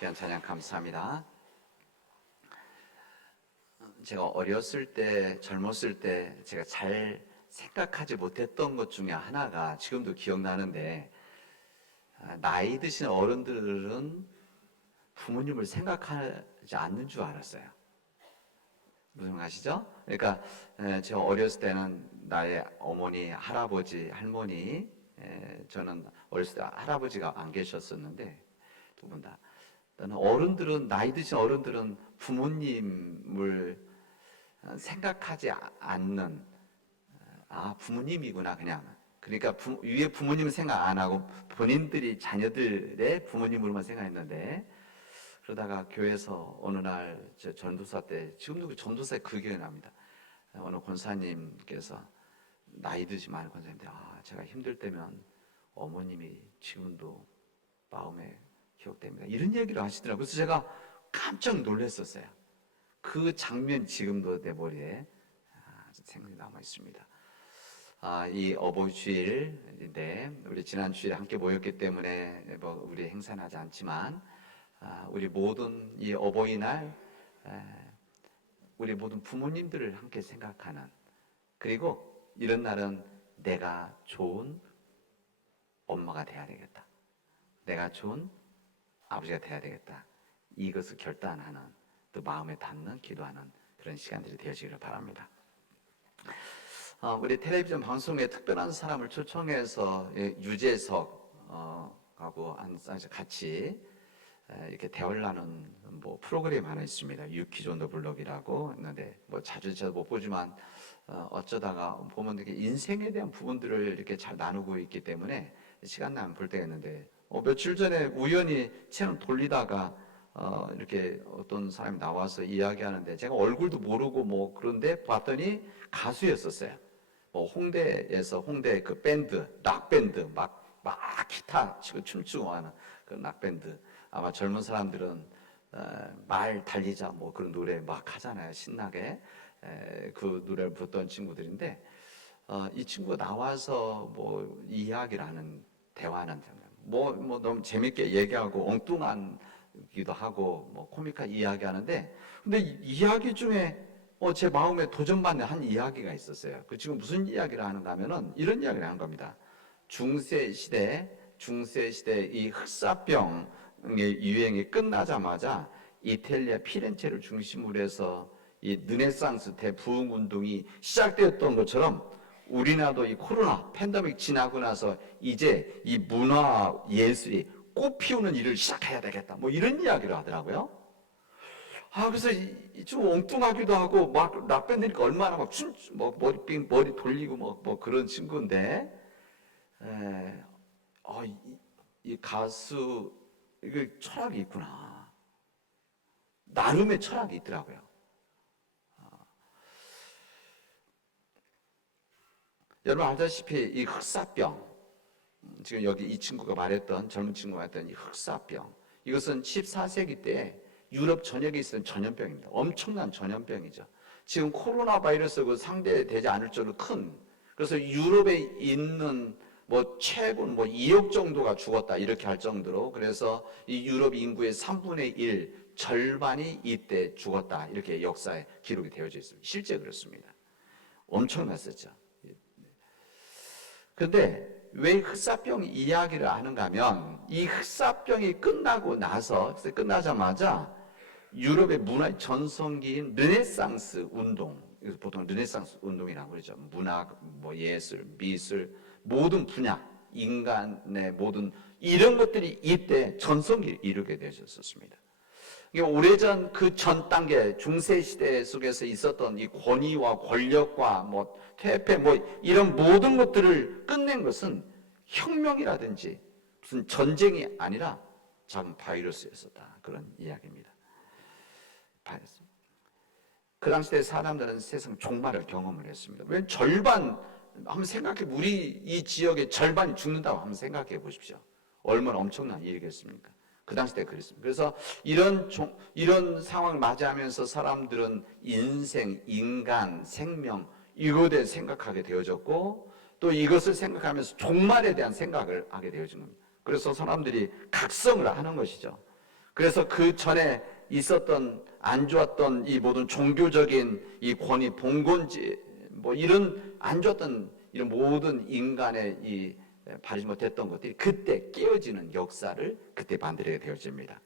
귀한 찬양 감사합니다. 제가 어렸을 때, 젊었을 때 제가 잘 생각하지 못했던 것 중에 하나가 지금도 기억나는데, 나이 드신 어른들은 부모님을 생각하지 않는 줄 알았어요. 무슨 말 아시죠? 그러니까 제가 어렸을 때는 나의 어머니, 할아버지, 할머니, 저는 어렸을 때 할아버지가 안 계셨었는데 두 분 다. 어른들은, 나이 드신 어른들은 부모님을 생각하지 않는, 부모님이구나 그냥. 그러니까 위에 부모님은 생각 안 하고 본인들이 자녀들의 부모님으로만 생각했는데, 그러다가 교회에서 어느 날 저 전도사 때, 지금도 그 전도사의 그 기억이 납니다. 어느 권사님께서, 나이 드신 많은 권사님들, 제가 힘들 때면 어머님이 지금도 마음에 기억됩니다, 이런 얘기를 하시더라고요. 그래서 제가 깜짝 놀랐었어요. 그 장면 지금도 내 머리에 생각이 남아 있습니다. 이 어버이 주일인데, 우리 지난 주일에 함께 모였기 때문에 우리 행사는 하지 않지만, 우리 모든 이 어버이날, 우리 모든 부모님들을 함께 생각하는, 그리고 이런 날은 내가 좋은 엄마가 돼야 되겠다, 내가 좋은 아버지가 돼야 되겠다, 이것을 결단하는, 또 마음에 담는, 기도하는 그런 시간들이 되어지기를 바랍니다. 우리 텔레비전 방송에 특별한 사람을 초청해서 유재석하고 같이 이렇게 대화를 나눈 프로그램이 하나 있습니다. 유키즈 온 더 블럭이라고 있는데, 자주 제가 못 보지만 어쩌다가 보면 이렇게 인생에 대한 부분들을 이렇게 잘 나누고 있기 때문에 시간 나면 볼 때가 있는데, 며칠 전에 우연히 채널 돌리다가 이렇게 어떤 사람이 나와서 이야기하는데, 제가 얼굴도 모르고 그런데 봤더니 가수였었어요. 홍대에서, 홍대 그 밴드, 락밴드, 막 기타 치고 춤추고 하는 그 락밴드. 아마 젊은 사람들은 말 달리자 그런 노래 막 하잖아요, 신나게. 그 노래를 부르던 친구들인데, 이 친구가 나와서 이야기를 하는, 대화하는 장면, 너무 재밌게 얘기하고 엉뚱한기도 하고 코믹한 이야기하는데, 근데 이야기 중에 제 마음에 도전받는 한 이야기가 있었어요. 그 지금 무슨 이야기를 하는가 하면은 이런 이야기를 하는 겁니다. 중세 시대 이 흑사병의 유행이 끝나자마자 이탈리아 피렌체를 중심으로 해서 이 르네상스 대부흥 운동이 시작되었던 것처럼, 우리나라도 이 코로나 팬데믹 지나고 나서 이제 이 문화 예술이 꽃 피우는 일을 시작해야 되겠다, 이런 이야기를 하더라고요. 그래서 좀 엉뚱하기도 하고, 막 락밴드니까 얼마나 머리 돌리고 그런 친구인데, 이 가수, 이게 철학이 있구나, 나름의 철학이 있더라고요. 여러분 알다시피 이 흑사병, 지금 여기 이 친구가 말했던, 젊은 친구가 말했던 이 흑사병, 이것은 14세기 때 유럽 전역에 있었던 전염병입니다. 엄청난 전염병이죠. 지금 코로나 바이러스하고 상대되지 않을 정도로 큰, 그래서 유럽에 있는 최고 2억 정도가 죽었다, 이렇게 할 정도로, 그래서 이 유럽 인구의 3분의 1, 절반이 이때 죽었다, 이렇게 역사에 기록이 되어져 있습니다. 실제 그렇습니다. 엄청났었죠. 그런데 왜 흑사병 이야기를 하는가 하면, 이 흑사병이 끝나자마자 유럽의 문화의 전성기인 르네상스 운동, 보통 르네상스 운동이라고 그러죠. 문학, 예술, 미술, 모든 분야, 인간의 모든 이런 것들이 이때 전성기를 이루게 되셨습니다. 오래전 그 전 단계, 중세시대 속에서 있었던 이 권위와 권력과 퇴폐 이런 모든 것들을 끝낸 것은 혁명이라든지 무슨 전쟁이 아니라 작은 바이러스였었다, 그런 이야기입니다. 바이러스. 그 당시에 사람들은 세상 종말을 경험을 했습니다. 왜 한번 생각해, 우리 이 지역의 절반이 죽는다고 한번 생각해 보십시오. 얼마나 엄청난 일이겠습니까? 그 당시 때 그랬습니다. 그래서 이런 상황을 맞이하면서 사람들은 인생, 인간, 생명, 이거에 대해 생각하게 되어졌고, 또 이것을 생각하면서 종말에 대한 생각을 하게 되어진 겁니다. 그래서 사람들이 각성을 하는 것이죠. 그래서 그 전에 있었던 안 좋았던 이 모든 종교적인 이 권위, 봉건지 뭐 이런 안 좋았던 이런 모든 인간의 이 바르지 못했던 것들이 그때 깨어지는 역사를 그때 만들게 되어집니다.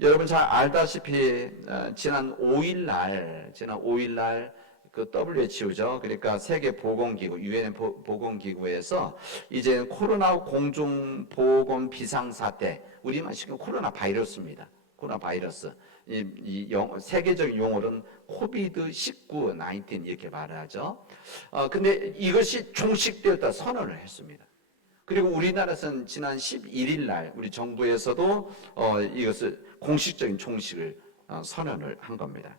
여러분 잘 알다시피 지난 5일 날 그 WHO죠. 그러니까 세계 보건기구, 유엔 보건기구에서 이제 코로나 공중 보건 비상 사태, 우리만 지금 코로나 바이러스입니다. 코로나 바이러스. 세계적인 용어로는 코비드 19, 19 이렇게 말하죠. 근데 이것이 종식되었다 선언을 했습니다. 그리고 우리나라에서는 지난 11일 날 우리 정부에서도 이것을 공식적인 종식을 선언을 한 겁니다.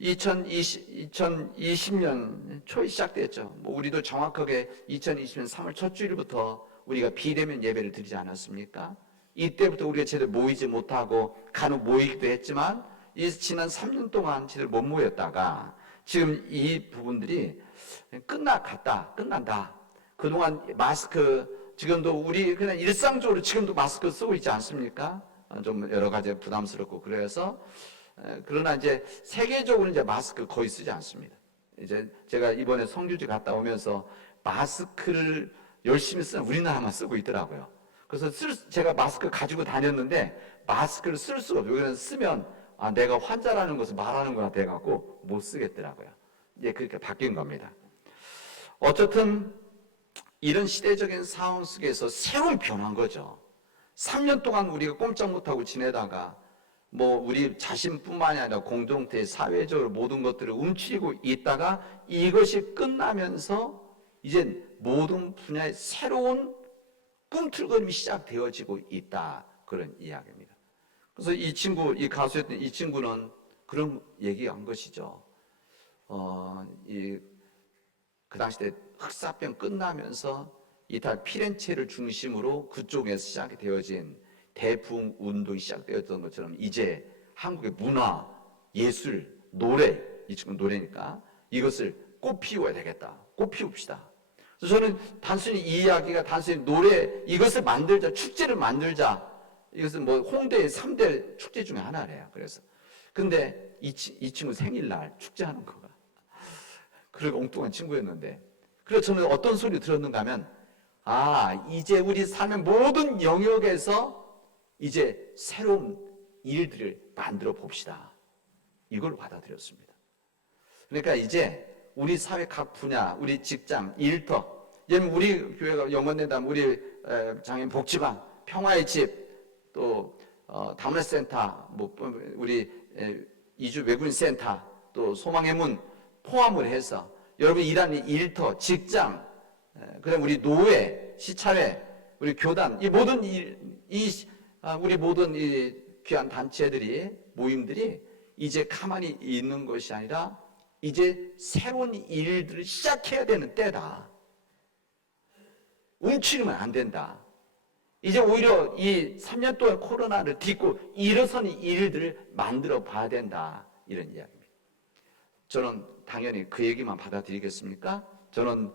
2020년 초에 시작됐죠. 뭐 우리도 정확하게 2020년 3월 첫 주일부터 우리가 비대면 예배를 드리지 않았습니까? 이때부터 우리가 제대로 모이지 못하고 간혹 모이기도 했지만 이 지난 3년 동안 제대로 못 모였다가 지금 이 부분들이 끝난다. 그동안 마스크 지금도 우리 그냥 일상적으로 지금도 마스크 쓰고 있지 않습니까? 좀 여러 가지 부담스럽고 그래서 그러나 이제 세계적으로 이제 마스크 거의 쓰지 않습니다. 이제 제가 이번에 성주지 갔다 오면서 마스크를 열심히 쓰는 우리나라만 쓰고 있더라고요. 그래서 제가 마스크 가지고 다녔는데 마스크를 쓸 수가 없어요. 그래서 쓰면 내가 환자라는 것을 말하는 거나 돼갖고 못 쓰겠더라고요. 이제 그렇게 바뀐 겁니다. 어쨌든 이런 시대적인 상황 속에서 새로운 변화인 거죠. 3년 동안 우리가 꼼짝 못하고 지내다가 뭐 우리 자신뿐만이 아니라 공동체, 사회적으로 모든 것들을 움츠리고 있다가 이것이 끝나면서 이제 모든 분야의 새로운 꿈틀거림이 시작되어지고 있다. 그런 이야기입니다. 그래서 이 가수였던 이 친구는 그런 얘기한 것이죠. 그 당시 때 흑사병 끝나면서 이탈 피렌체를 중심으로 그쪽에서 시작이 되어진 대부흥 운동이 시작되었던 것처럼 이제 한국의 문화, 예술, 노래, 이 친구 노래니까 이것을 꽃 피워야 되겠다. 꽃 피웁시다. 그래서 저는 단순히 이 이야기가 단순히 노래, 이것을 만들자, 축제를 만들자. 이것은 뭐 홍대의 3대 축제 중에 하나래요. 그래서. 근데 이 친구 생일날 축제하는 거가. 그리고 엉뚱한 친구였는데. 그래서 저는 어떤 소리 들었는가 하면, 이제 우리 삶의 모든 영역에서 이제 새로운 일들을 만들어 봅시다. 이걸 받아들였습니다. 그러니까 이제 우리 사회 각 분야, 우리 직장, 일터, 우리 교회가 영원내담, 우리 장애인 복지관, 평화의 집, 또 다문화센터, 뭐 우리 이주 외국인 센터, 또 소망의 문 포함을 해서 여러분 일하는 일터, 직장, 그다음 우리 노회, 시찰회, 우리 교단, 이 모든 우리 모든 이 귀한 단체들이 모임들이 이제 가만히 있는 것이 아니라 이제 새로운 일들을 시작해야 되는 때다. 움츠리면 안 된다. 이제 오히려 이 3년 동안 코로나를 딛고 일어서는 일들을 만들어 봐야 된다. 이런 이야기입니다. 저는 당연히 그 얘기만 받아들이겠습니까? 저는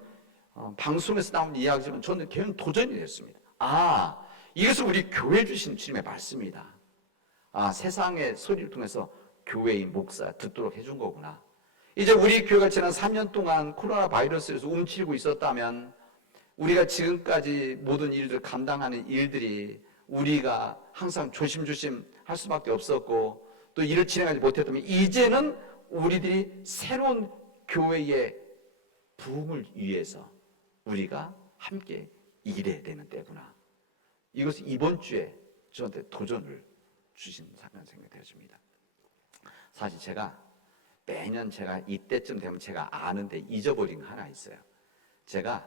방송에서 나온 이야기지만 저는 개인 도전이 됐습니다. 이것은 우리 교회 주신 주님의 말씀이다. 세상의 소리를 통해서 교회의 목사 듣도록 해준 거구나. 이제 우리 교회가 지난 3년 동안 코로나 바이러스에서 움츠리고 있었다면 우리가 지금까지 모든 일들을 감당하는 일들이 우리가 항상 조심조심 할 수밖에 없었고 또 일을 진행하지 못했다면 이제는 우리들이 새로운 교회의 부흥을 위해서 우리가 함께 일해야 되는 때구나. 이것은 이번 주에 저한테 도전을 주신 생각이 되어집니다. 사실 매년 제가 이때쯤 되면 제가 아는데 잊어버린 거 하나 있어요. 제가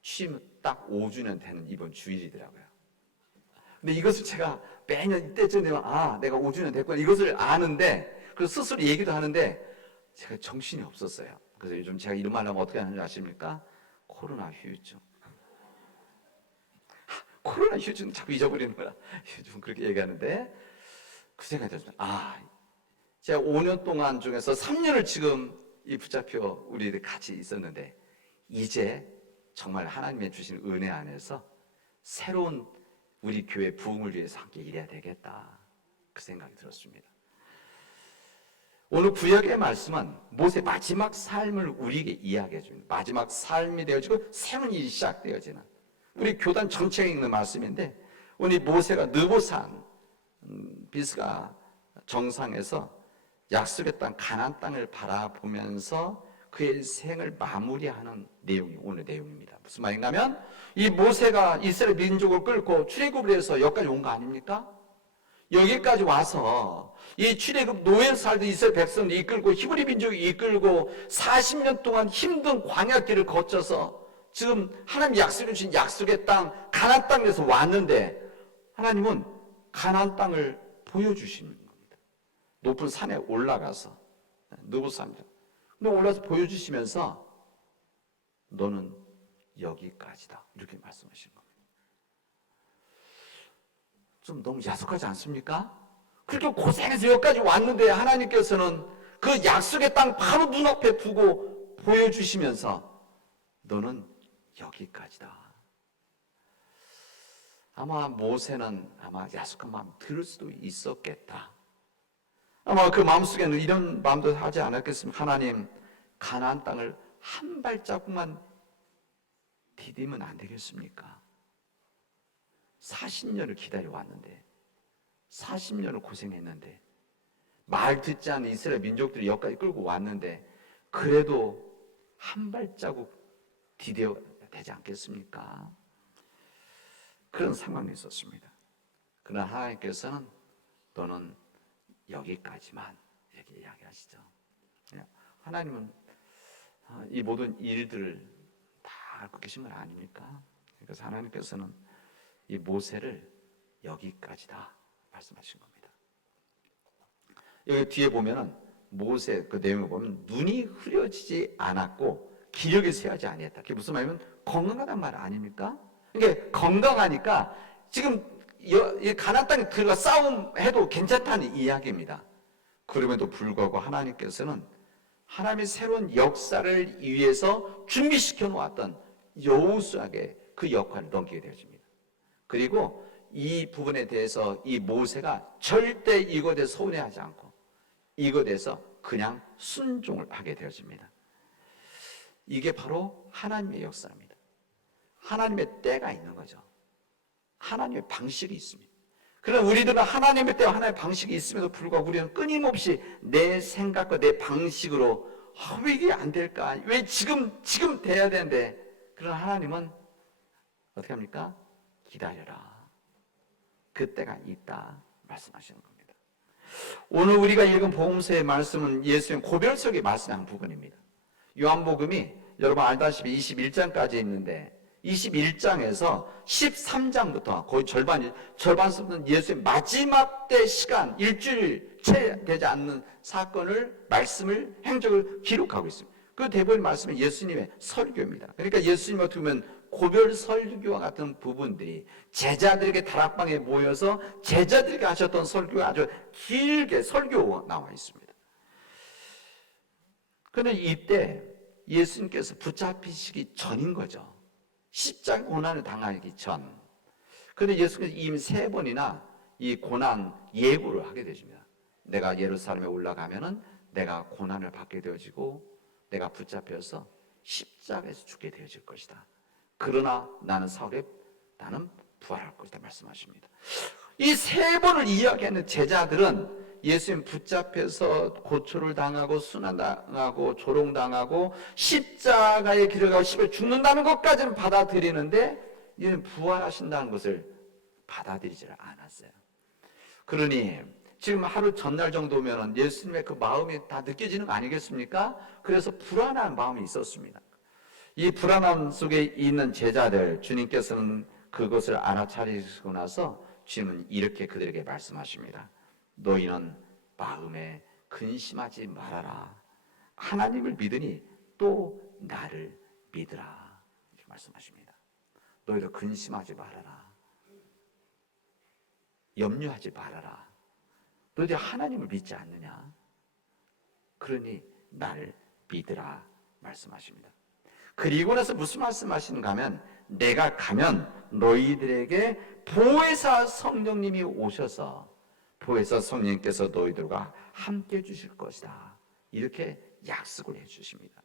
취임 딱 5주년 되는 이번 주일이더라고요. 근데 이것을 제가 매년 이때쯤 되면 내가 5주년 됐구나 이것을 아는데 그래서 스스로 얘기도 하는데 제가 정신이 없었어요. 그래서 요즘 제가 이런 말 하면 어떻게 하는지 아십니까? 코로나 휴유증. 코로나 휴유증 자꾸 잊어버리는 거라 요즘 그렇게 얘기하는데 그 생각이 들었어요. 제가 5년 동안 중에서 3년을 지금 이 붙잡혀 우리들 같이 있었는데 이제 정말 하나님의 주신 은혜 안에서 새로운 우리 교회 부흥을 위해서 함께 일해야 되겠다. 그 생각이 들었습니다. 오늘 구약의 말씀은 모세의 마지막 삶을 우리에게 이야기해 줍니다. 마지막 삶이 되어지고 새로운 일이 시작되어지는 우리 교단 전체에 있는 말씀인데, 오늘 모세가 느보산 비스가 정상에서 약속의 땅 가나안 땅을 바라보면서 그의 생을 마무리하는 내용이 오늘 내용입니다. 무슨 말인가 하면, 이 모세가 이스라엘 민족을 끌고 출애굽을 해서 여기까지 온 거 아닙니까? 여기까지 와서 이 출애굽 노예로 살던 이스라엘 백성을 이끌고 히브리 민족을 이끌고 40년 동안 힘든 광야길을 거쳐서 지금 하나님 약속해 주신 약속의 땅 가나안 땅에서 왔는데, 하나님은 가나안 땅을 보여주시는 겁니다. 높은 산에 올라가서, 느보산이죠. 근데 올라서 보여주시면서 너는 여기까지다 이렇게 말씀하신 겁니다. 좀 너무 야속하지 않습니까? 그렇게 고생해서 여기까지 왔는데 하나님께서는 그 약속의 땅 바로 눈앞에 두고 보여주시면서 너는 여기까지다. 아마 모세는 아마 야속한 마음 들을 수도 있었겠다. 아마 그 마음속에는 이런 마음도 하지 않았겠습니까? 하나님, 가나안 땅을 한 발자국만 디디면 안 되겠습니까? 40년을 기다려왔는데, 40년을 고생했는데, 말 듣지 않는 이스라엘 민족들이 여기까지 끌고 왔는데, 그래도 한 발자국 디뎌야 되지 않겠습니까? 그런 상황이 있었습니다. 그러나 하나님께서는 너는 여기까지만 이렇게 이야기하시죠. 하나님은 이 모든 일들을 다 알고 계신 건 아닙니까? 그래서 하나님께서는 이 모세를 여기까지다 말씀하신 겁니다. 여기 뒤에 보면은 모세 그 내용을 보면 눈이 흐려지지 않았고 기력이 쇠하지 아니했다. 그게 무슨 말이면 건강하단 말 아닙니까? 이게 건강하니까 지금 가나안 땅에 들어가 싸움해도 괜찮다는 이야기입니다. 그럼에도 불구하고 하나님께서는 하나님의 새로운 역사를 위해서 준비시켜 놓았던 여호수아에게 그 역할을 넘기게 되어집니다. 그리고 이 부분에 대해서 이 모세가 절대 이것에 대해서 서운해하지 않고 이것에 대해서 그냥 순종을 하게 되어집니다. 이게 바로 하나님의 역사입니다. 하나님의 때가 있는 거죠. 하나님의 방식이 있습니다. 그러나 우리들은 하나님의 때와 하나님의 방식이 있음에도 불구하고 우리는 끊임없이 내 생각과 내 방식으로 왜 이게 안 될까? 왜 지금 돼야 되는데? 그러나 하나님은 어떻게 합니까? 기다려라. 그때가 있다 말씀하시는 겁니다. 오늘 우리가 읽은 복음서의 말씀은 예수님 고별석에 말씀한 부분입니다. 요한복음이 여러분 알다시피 21장까지 있는데 21장에서 13장부터 거의 절반쯤은 예수의 마지막 때 시간, 일주일 채 되지 않는 사건을, 말씀을, 행적을 기록하고 있습니다. 그 대부분 말씀은 예수님의 설교입니다. 그러니까 예수님 어떻게 보면 고별 설교와 같은 부분들이 제자들에게 다락방에 모여서 제자들에게 하셨던 설교가 아주 길게 설교 나와 있습니다. 그런데 이때 예수님께서 붙잡히시기 전인 거죠. 십자가 고난을 당하기 전. 그런데 예수께서 이미 3번이나 이 고난 예고를 하게 되십니다. 내가 예루살렘에 올라가면은 내가 고난을 받게 되어지고 내가 붙잡혀서 십자가에서 죽게 되어질 것이다. 그러나 나는 부활할 것이다 말씀하십니다. 이 3번을 이야기하는 제자들은 예수님 붙잡혀서 고초를 당하고 순환당하고 조롱당하고 십자가에 길을 가고 십에 죽는다는 것까지는 받아들이는데 이는 부활하신다는 것을 받아들이지 않았어요. 그러니 지금 하루 전날 정도면 예수님의 그 마음이 다 느껴지는 거 아니겠습니까? 그래서 불안한 마음이 있었습니다. 이 불안함 속에 있는 제자들, 주님께서는 그것을 알아차리시고 나서 주님은 이렇게 그들에게 말씀하십니다. 너희는 마음에 근심하지 말아라. 하나님을 믿으니 또 나를 믿으라. 이렇게 말씀하십니다. 너희들 근심하지 말아라. 염려하지 말아라. 너희들 하나님을 믿지 않느냐? 그러니 나를 믿으라 말씀하십니다. 그리고 나서 무슨 말씀하시는가 하면 내가 가면 너희들에게 보혜사 성령님이 오셔서 보혜사 성령님께서 너희들과 함께 해주실 것이다. 이렇게 약속을 해주십니다.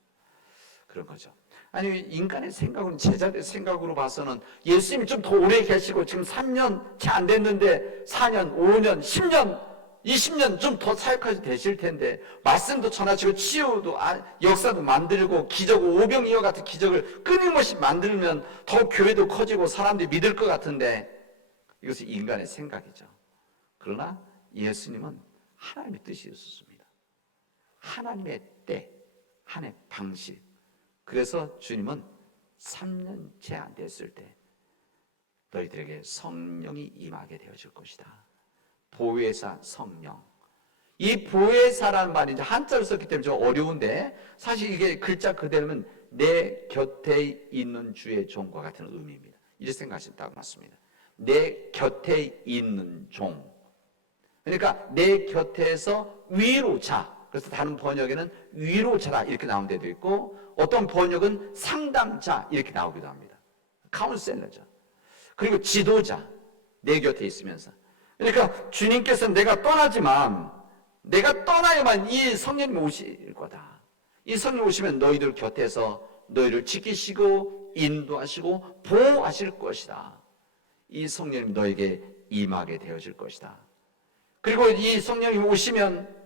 그런 거죠. 아니, 인간의 생각으로, 제자들의 생각으로 봐서는 예수님이 좀 더 오래 계시고 지금 3년 채 안 됐는데 4년, 5년, 10년, 20년 좀 더 사역하셔도 되실 텐데, 말씀도 전하시고 치유도 역사도 만들고 기적, 오병이어 같은 기적을 끊임없이 만들면 더 교회도 커지고 사람들이 믿을 것 같은데, 이것은 인간의 생각이죠. 그러나 예수님은 하나님의 뜻이었습니다. 하나님의 때, 하나님의 방식. 그래서 주님은 3년 채 안 됐을 때 너희들에게 성령이 임하게 되어질 것이다. 보혜사 성령. 이 보혜사라는 말이 이제 한자로 썼기 때문에 좀 어려운데, 사실 이게 글자 그대로는 내 곁에 있는 주의 종과 같은 의미입니다. 이렇게 생각하시면 딱 맞습니다. 내 곁에 있는 종. 그러니까 내 곁에서 위로자. 그래서 다른 번역에는 위로자라 이렇게 나온 데도 있고, 어떤 번역은 상담자 이렇게 나오기도 합니다. 카운셀러죠. 그리고 지도자, 내 곁에 있으면서. 그러니까 주님께서는 내가 떠나지만, 내가 떠나야만 이 성령님이 오실 거다. 이 성령 오시면 너희들 곁에서 너희를 지키시고 인도하시고 보호하실 것이다. 이 성령님이 너에게 임하게 되어질 것이다. 그리고 이 성령님이 오시면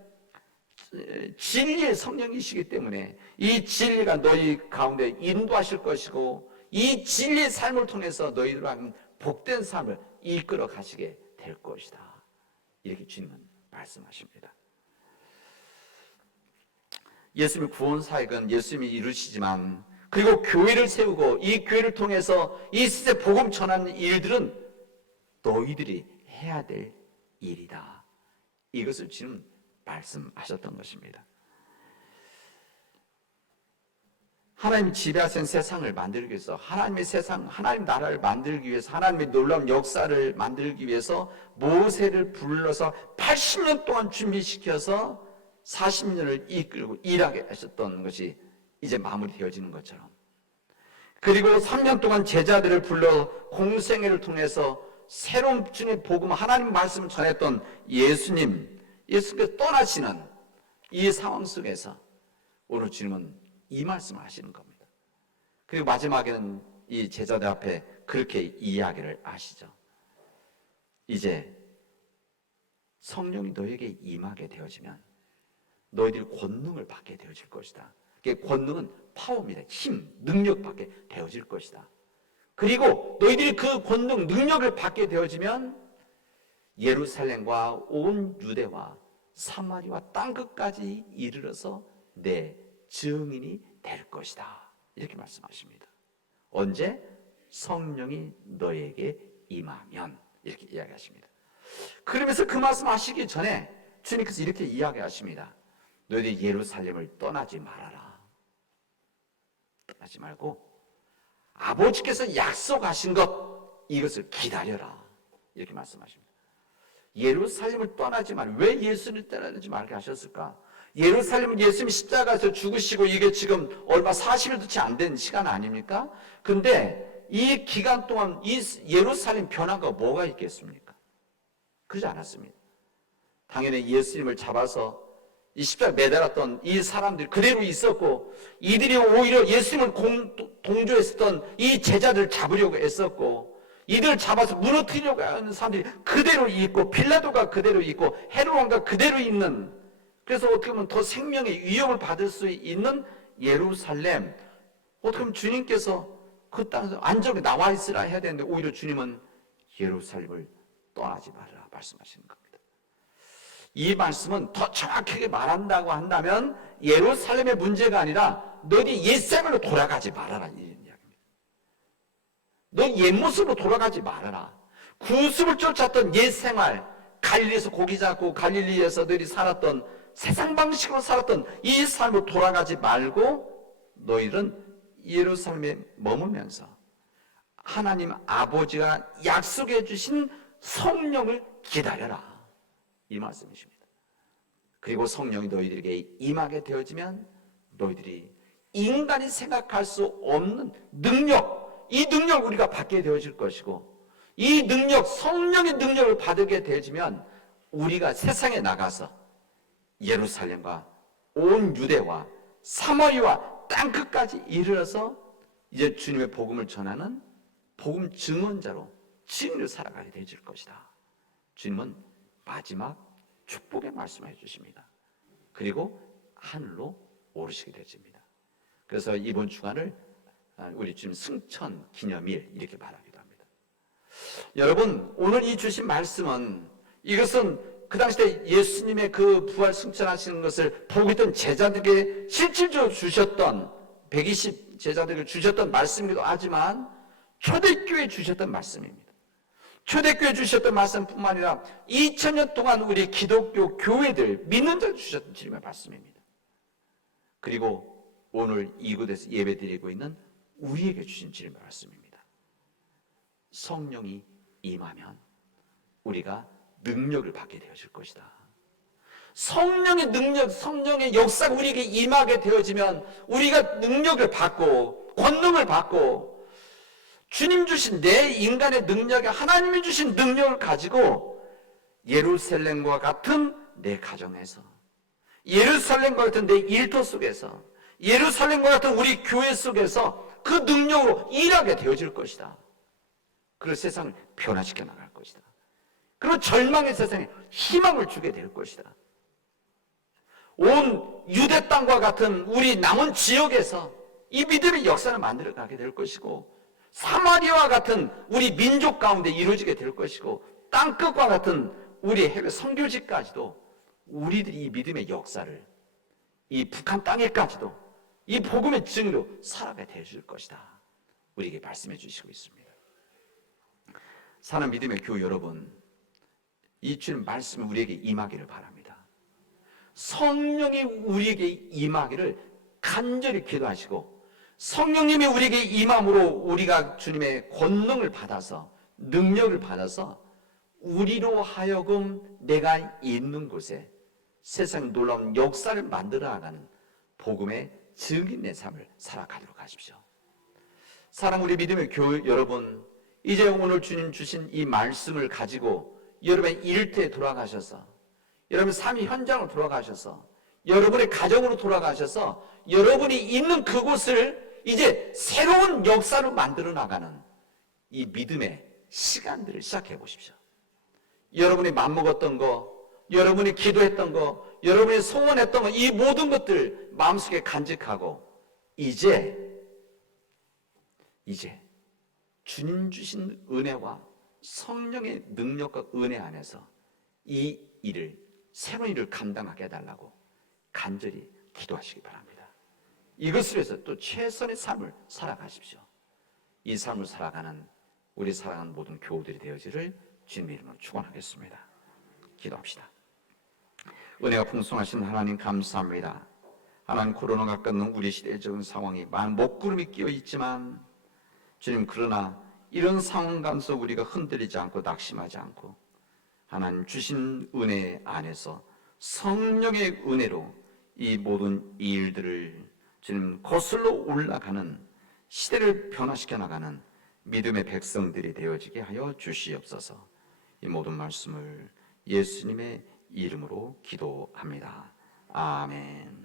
진리의 성령이시기 때문에 이 진리가 너희 가운데 인도하실 것이고, 이 진리의 삶을 통해서 너희들로 하여금 복된 삶을 이끌어 가시게 될 것이다. 이렇게 주님은 말씀하십니다. 예수님의 구원 사역은 예수님이 이루시지만, 그리고 교회를 세우고 이 교회를 통해서 이 시대 복음 전하는 일들은 너희들이 해야 될 일이다. 이것을 주님 말씀하셨던 것입니다. 하나님이 지배하신 세상을 만들기 위해서, 하나님의 세상, 하나님 나라를 만들기 위해서, 하나님의 놀라운 역사를 만들기 위해서 모세를 불러서 80년 동안 준비시켜서 40년을 이끌고 일하게 하셨던 것이 이제 마무리되어지는 것처럼, 그리고 3년 동안 제자들을 불러 공생애를 통해서 새로운 주님의 복음, 하나님 말씀을 전했던 예수님께서 떠나시는 이 상황 속에서 오늘 주님은 이 말씀을 하시는 겁니다. 그리고 마지막에는 이 제자들 앞에 그렇게 이야기를 하시죠. 이제 성령이 너에게 임하게 되어지면 너희들이 권능을 받게 되어질 것이다. 권능은 파워입니다. 힘, 능력 받게 되어질 것이다. 그리고 너희들이 그 권능, 능력을 받게 되어지면 예루살렘과 온 유대와 사마리아 땅끝까지 이르러서 내 증인이 될 것이다. 이렇게 말씀하십니다. 언제? 성령이 너에게 임하면, 이렇게 이야기하십니다. 그러면서 그 말씀하시기 전에 주님께서 이렇게 이야기하십니다. 너희들이 예루살렘을 떠나지 말아라. 떠나지 말고 아버지께서 약속하신 것, 이것을 기다려라. 이렇게 말씀하십니다. 예루살렘을 떠나지 말아라. 왜 예수를 떠나지 말게 하셨을까? 예루살렘은 예수님이 십자가에서 죽으시고 이게 지금 얼마 40일도 채 안 된 시간 아닙니까? 근데 이 기간 동안 이 예루살렘 변화가 뭐가 있겠습니까? 그러지 않았습니다. 당연히 예수님을 잡아서 이 십자가에 매달았던 이 사람들이 그대로 있었고, 이들이 오히려 예수님을 동조했었던 이 제자들을 잡으려고 애썼고, 이들을 잡아서 무너뜨리려고 하는 사람들이 그대로 있고, 빌라도가 그대로 있고, 헤롯 왕가 그대로 있는, 그래서 어떻게 보면 더 생명의 위협을 받을 수 있는 예루살렘, 어떻게 보면 주님께서 그 땅에서 안전하게 나와 있으라 해야 되는데 오히려 주님은 예루살렘을 떠나지 말아라 말씀하시는 겁니다. 이 말씀은 더 정확하게 말한다고 한다면 예루살렘의 문제가 아니라 너희 옛생활로 돌아가지 말아라, 이런 이야기입니다. 너 옛모습으로 돌아가지 말아라. 구습을 쫓았던 옛생활, 갈릴리에서 고기 잡고 갈릴리에서 너희들이 살았던 세상 방식으로 살았던 이 삶으로 돌아가지 말고 너희는 예루살렘에 머물면서 하나님 아버지가 약속해 주신 성령을 기다려라, 이 말씀이십니다. 그리고 성령이 너희들에게 임하게 되어지면 너희들이 인간이 생각할 수 없는 능력, 이 능력을 우리가 받게 되어질 것이고, 이 능력, 성령의 능력을 받게 되어지면 우리가 세상에 나가서 예루살렘과 온 유대와 사마리아와 땅끝까지 이르러서 이제 주님의 복음을 전하는 복음 증언자로 증인으로 살아가게 되어질 것이다. 주님은 마지막 축복의 말씀을 해주십니다. 그리고 하늘로 오르시게 되어집니다. 그래서 이번 주간을 우리 주님 승천 기념일 이렇게 말하기도 합니다. 여러분, 오늘 이 주신 말씀은, 이것은 그 당시 때 예수님의 그 부활 승천하시는 것을 보고 있던 제자들에게 실질적으로 주셨던, 120 제자들에게 주셨던 말씀이기도 하지만 초대교회에 주셨던 말씀입니다. 초대교회에 주셨던 말씀뿐만 아니라 2000년 동안 우리 기독교 교회들, 믿는 자들 주셨던 주님의 말씀입니다. 그리고 오늘 이곳에서 예배드리고 있는 우리에게 주신 주님의 말씀입니다. 성령이 임하면 우리가 능력을 받게 되어질 것이다. 성령의 능력, 성령의 역사가 우리에게 임하게 되어지면 우리가 능력을 받고 권능을 받고 주님 주신 내 인간의 능력에 하나님이 주신 능력을 가지고 예루살렘과 같은 내 가정에서, 예루살렘과 같은 내 일터 속에서, 예루살렘과 같은 우리 교회 속에서 그 능력으로 일하게 되어질 것이다. 그리고 세상을 변화시켜 나갈 것이다. 그리고 절망의 세상에 희망을 주게 될 것이다. 온 유대 땅과 같은 우리 남은 지역에서 이 믿음의 역사를 만들어가게 될 것이고, 사마리아와 같은 우리 민족 가운데 이루어지게 될 것이고, 땅끝과 같은 우리 해외 선교지까지도 우리들이 이 믿음의 역사를 이 북한 땅에까지도 이 복음의 증인으로 살아가게 되어줄 것이다. 우리에게 말씀해 주시고 있습니다. 사는 믿음의 교회 여러분, 이 주님 말씀이 우리에게 임하기를 바랍니다. 성령이 우리에게 임하기를 간절히 기도하시고, 성령님이 우리에게 임함으로 우리가 주님의 권능을 받아서, 능력을 받아서 우리로 하여금 내가 있는 곳에 세상 놀라운 역사를 만들어 나가는 복음의 증인의 삶을 살아가도록 하십시오. 사랑 우리 믿음의 교회 여러분, 이제 오늘 주님 주신 이 말씀을 가지고 여러분의 일터에 돌아가셔서, 여러분 삶의 현장으로 돌아가셔서, 여러분의 가정으로 돌아가셔서 여러분이 있는 그곳을 이제 새로운 역사로 만들어 나가는 이 믿음의 시간들을 시작해 보십시오. 여러분이 맘먹었던 거, 여러분이 기도했던 거, 여러분이 소원했던 거, 이 모든 것들 마음속에 간직하고 이제 주님 주신 은혜와 성령의 능력과 은혜 안에서 이 일을, 새로운 일을 감당하게 해달라고 간절히 기도하시기 바랍니다. 이것을 위해서 또 최선의 삶을 살아가십시오. 이 삶을 살아가는 우리 사랑하는 모든 교우들이 되어지를 주님의 이름으로 축원하겠습니다. 기도합시다. 은혜가 풍성하신 하나님 감사합니다. 하나님, 코로나가 끊는 우리 시대적인 상황이 많은 먹구름이 끼어 있지만 주님, 그러나 이런 상황 가운데서 우리가 흔들리지 않고 낙심하지 않고 하나님 주신 은혜 안에서 성령의 은혜로 이 모든 일들을 주님 거슬러 올라가는 시대를 변화시켜 나가는 믿음의 백성들이 되어지게 하여 주시옵소서. 이 모든 말씀을 예수님의 이름으로 기도합니다. 아멘.